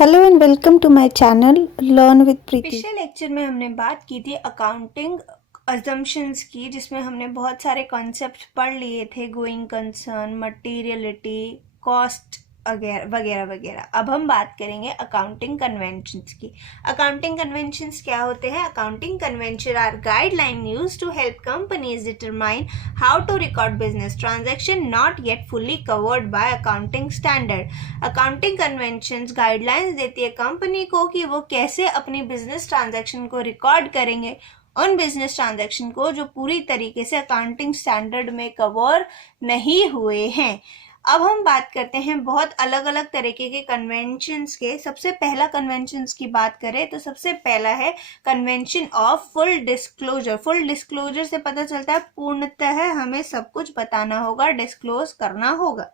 Hello and welcome to my channel learn with Preeti. पिछले lecture में हमने बात की थी अकाउंटिंग अजम्पशंस की, जिसमें हमने बहुत सारे कॉन्सेप्ट पढ़ लिए थे, गोइंग कंसर्न, मटीरियलिटी, कॉस्ट वगैरह वगैरह वगैरह। अब हम बात करेंगे अकाउंटिंग कन्वेंशंस की। अकाउंटिंग कन्वेंशंस क्या होते हैं? Accounting convention are guideline used to help companies determine how to record business transaction not yet fully covered by accounting standard. Accounting conventions guidelines देती है कंपनी को कि वो कैसे अपनी बिजनेस ट्रांजैक्शन को रिकॉर्ड करेंगे, उन बिजनेस ट्रांजैक्शन को जो पूरी तरीके से अकाउंटिंग स्टैंडर्ड में कवर नहीं हुए हैं। अब हम बात करते हैं बहुत अलग अलग तरीके के कन्वेंशंस के। सबसे पहला कन्वेंशंस की बात करें तो सबसे पहला है convention of full disclosure. Full disclosure से पता चलता है पूर्णतः हमें सब कुछ बताना होगा, डिस्क्लोज करना होगा।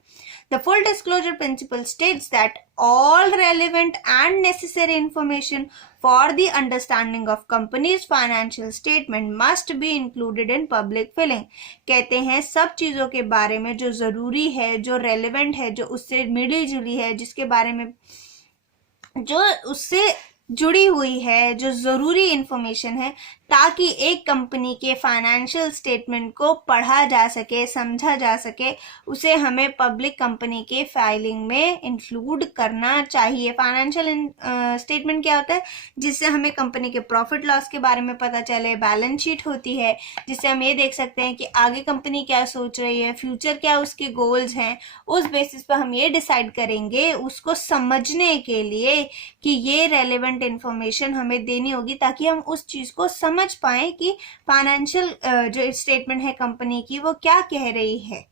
The full disclosure principle states that all relevant and necessary information for the understanding of company's financial statement must be included in public filing। कहते हैं सब चीजों के बारे में जो जरूरी है, जो रेलेवेंट है, जो उससे मिली जुली है, जिसके बारे में जो उससे जुड़ी हुई है, जो जरूरी इंफॉर्मेशन है, ताकि एक कंपनी के फाइनेंशियल स्टेटमेंट को पढ़ा जा सके, समझा जा सके, उसे हमें पब्लिक कंपनी के फाइलिंग में इंक्लूड करना चाहिए। फाइनेंशियल स्टेटमेंट क्या होता है? जिससे हमें कंपनी के प्रॉफिट लॉस के बारे में पता चले। बैलेंस शीट होती है जिससे हम ये देख सकते हैं कि आगे कंपनी क्या सोच रही है, फ्यूचर क्या उसके गोल्स हैं। उस बेसिस पर हम ये डिसाइड करेंगे उसको समझने के लिए कि ये रेलेवेंट इंफॉर्मेशन हमें देनी होगी, ताकि हम उस चीज को समझ पाए कि फाइनेंशियल जो स्टेटमेंट है कंपनी की वो क्या कह रही है।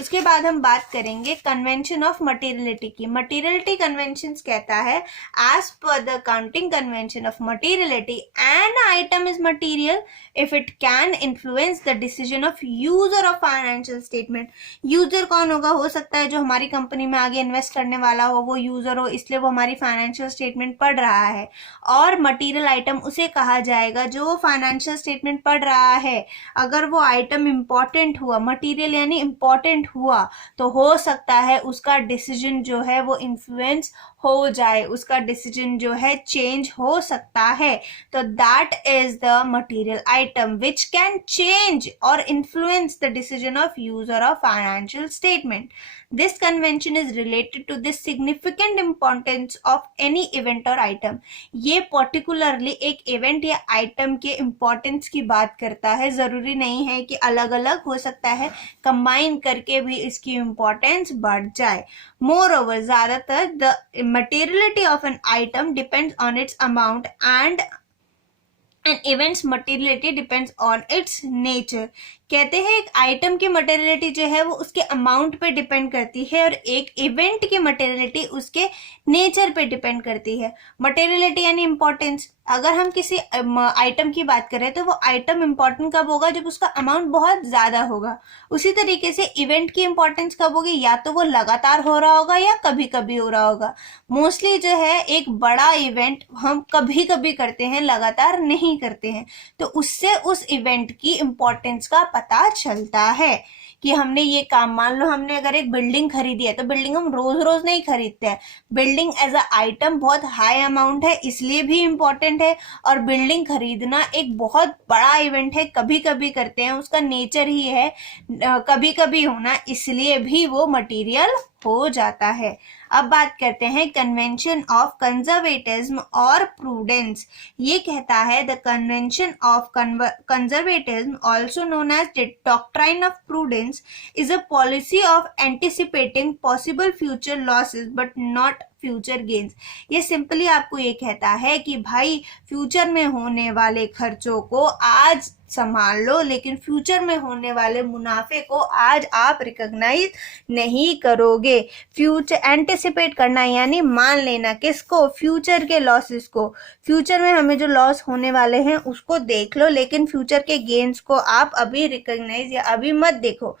उसके बाद हम बात करेंगे कन्वेंशन ऑफ मटेरियलिटी की। मटेरियलिटी कन्वेंशन कहता है as per the accounting convention of materiality an item is material if it can influence the decision of user of financial statement. User कौन होगा? हो सकता है जो हमारी कंपनी में आगे इन्वेस्ट करने वाला हो वो यूजर हो, इसलिए वो हमारी फाइनेंशियल स्टेटमेंट पढ़ रहा है। और मटेरियल आइटम उसे कहा जाएगा जो फाइनेंशियल स्टेटमेंट पढ़ रहा है। अगर वो आइटम इंपॉर्टेंट हुआ, मटेरियल यानी इंपॉर्टेंट हुआ, तो हो सकता है उसका डिसीजन जो है वो इन्फ्लुएंस हो जाए, उसका डिसीजन जो है चेंज हो सकता है। तो that is the material item which can change or influence the decision of user of financial statement. This convention is related to the significant importance of any event or item। ये particularly एक event या item के importance की बात करता है। जरूरी नहीं है कि अलग अलग, हो सकता है कंबाइन करके भी इसकी इम्पोर्टेंस बढ़ जाए। मोर ओवर, ज्यादातर the materiality of an item depends on its amount and an events materiality depends on its nature. कहते हैं एक आइटम की मटेरियलिटी जो है वो उसके अमाउंट पे डिपेंड करती है और एक इवेंट की मटेरियलिटी उसके नेचर पे डिपेंड करती है। मटेरियलिटी यानी इंपॉर्टेंस। अगर हम किसी आइटम की बात करें तो वो आइटम इंपॉर्टेंट कब होगा? जब उसका अमाउंट बहुत ज्यादा होगा। उसी तरीके से इवेंट की इंपॉर्टेंस कब होगी? या तो वो लगातार हो रहा होगा या कभी कभी हो रहा होगा। मोस्टली जो है एक बड़ा इवेंट हम कभी कभी करते हैं, लगातार नहीं करते हैं, तो उससे उस इवेंट की इंपॉर्टेंस का पता चलता है कि हमने ये काम, मान लो हमने अगर एक बिल्डिंग खरीदी है तो बिल्डिंग हम रोज रोज नहीं खरीदते हैं। बिल्डिंग एज अ आइटम बहुत हाई अमाउंट है, इसलिए भी इंपॉर्टेंट है। और बिल्डिंग खरीदना एक बहुत बड़ा इवेंट है, कभी कभी करते हैं, उसका नेचर ही है कभी कभी होना, इसलिए भी वो मटीरियल हो जाता है। अब बात करते हैं कन्वेंशन ऑफ कंजर्वेटिज्म और प्रूडेंस। ये कहता है the convention of conservatism also known as the doctrine of prudence is a policy of anticipating possible future losses but not future gains. ये सिंपली आपको ये कहता है कि भाई फ्यूचर में होने वाले खर्चों को आज संभाल लो, लेकिन फ्यूचर में होने वाले मुनाफे को आज आप रिकॉग्नाइज नहीं करोगे। फ्यूचर एंटिसिपेट करना यानी मान लेना, किसको? फ्यूचर के लॉसेस को। फ्यूचर में हमें जो लॉस होने वाले हैं उसको देख लो, लेकिन फ्यूचर के गेन्स को आप अभी रिकॉग्नाइज या अभी मत देखो।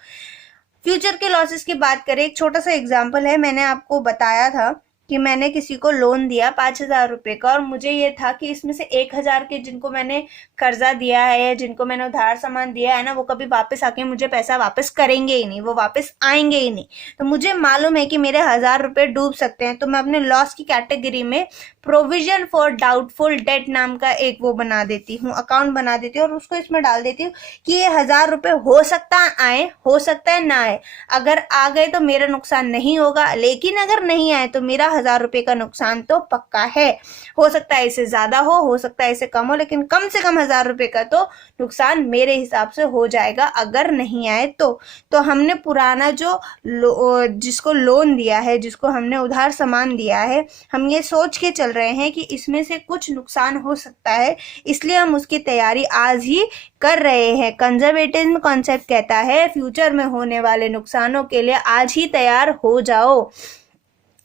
फ्यूचर के लॉसेस की बात करें, एक छोटा सा एग्जांपल है, मैंने आपको बताया था कि मैंने किसी को लोन दिया 5,000 रुपये का, और मुझे ये था कि इसमें से 1,000 के जिनको मैंने कर्जा दिया है, जिनको मैंने उधार सामान दिया है ना, वो कभी वापस आके मुझे पैसा वापस करेंगे ही नहीं, वो वापस आएंगे ही नहीं। तो मुझे मालूम है कि मेरे 1,000 रुपये डूब सकते हैं, तो मैं अपने लॉस की कैटेगरी में प्रोविजन फॉर डाउटफुल डेट नाम का एक वो बना देती हूँ, अकाउंट बना देती हूँ, और उसको इसमें डाल देती हूँ कि ये 1,000 रुपये हो सकता है आए, हो सकता है ना आए। अगर आ गए तो मेरा नुकसान नहीं होगा, लेकिन अगर नहीं आए तो मेरा 1,000 रुपये का नुकसान तो पक्का है। हो सकता है इससे ज्यादा हो सकता है इससे कम हो, लेकिन कम से कम 1,000 रुपये का तो नुकसान मेरे हिसाब से हो जाएगा अगर नहीं आए तो हमने पुराना जो जिसको लोन दिया है, जिसको हमने उधार सामान दिया है, हम ये सोच के चल रहे हैं कि इसमें से कुछ नुकसान हो सकता है, इसलिए हम उसकी तैयारी आज ही कर रहे हैं। कंजर्वेटिज्म कॉन्सेप्ट कहता है फ्यूचर में होने वाले नुकसानों के लिए आज ही तैयार हो जाओ।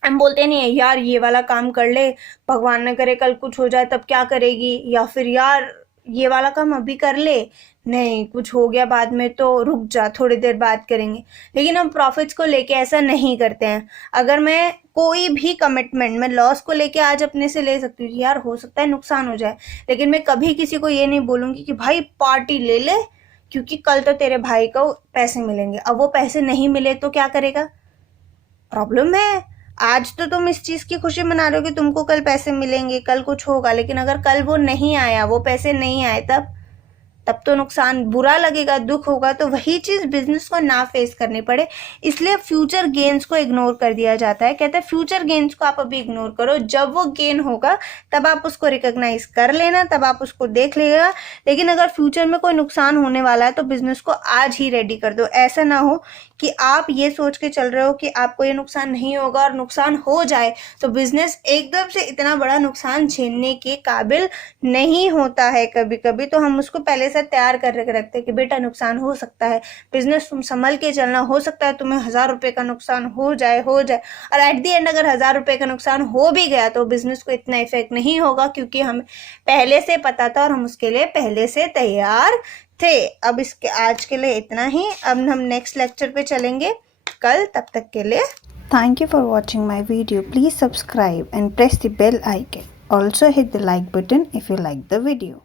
हम बोलते नहीं है यार ये वाला काम कर ले, भगवान न करे कल कुछ हो जाए तब क्या करेगी, या फिर यार ये वाला काम अभी कर ले, नहीं कुछ हो गया बाद में तो रुक जा थोड़ी देर बाद करेंगे। लेकिन हम प्रॉफिट्स को लेके ऐसा नहीं करते हैं। अगर मैं कोई भी कमिटमेंट मैं लॉस को लेके आज अपने से ले सकती हूँ, यार हो सकता है नुकसान हो जाए, लेकिन मैं कभी किसी को ये नहीं बोलूंगी कि भाई पार्टी ले ले क्योंकि कल तो तेरे भाई को पैसे मिलेंगे। अब वो पैसे नहीं मिले तो क्या करेगा, प्रॉब्लम है। आज तो तुम इस चीज की खुशी मना रहे हो कि तुमको कल पैसे मिलेंगे, कल कुछ होगा, लेकिन अगर कल वो नहीं आया, वो पैसे नहीं आए, तब तो नुकसान बुरा लगेगा, दुख होगा। तो वही चीज बिजनेस को ना फेस करनी पड़े, इसलिए फ्यूचर गेन्स को इग्नोर कर दिया जाता है। कहते हैं फ्यूचर गेन्स को आप अभी इग्नोर करो, जब वो गेन होगा तब आप उसको रिकॉग्नाइज कर लेना, तब आप उसको देख लेगा। लेकिन अगर फ्यूचर में कोई नुकसान होने वाला है तो बिजनेस को आज ही रेडी कर दो। ऐसा ना हो कि आप ये सोच के चल रहे हो कि आपको ये नुकसान नहीं होगा और नुकसान हो जाए तो बिजनेस एकदम से इतना बड़ा नुकसान झेलने के काबिल नहीं होता है। कभी कभी तो हम उसको पहले से तैयार कर रखते हैं कि बेटा नुकसान हो सकता है, बिजनेस तुम संभल के चलना, हो सकता है तुम्हें 1,000 रुपये का नुकसान हो जाए। और एट दी एंड अगर 1,000 रुपये का नुकसान हो भी गया तो बिजनेस को इतना इफेक्ट नहीं होगा, क्योंकि हमें पहले से पता था और हम उसके लिए पहले से तैयार थे। अब इसके आज के लिए इतना ही, अब हम नेक्स्ट लेक्चर पे चलेंगे कल, तब तक के लिए Thank you for watching my video. Please subscribe and press the bell icon. Also hit the like button if you like the video.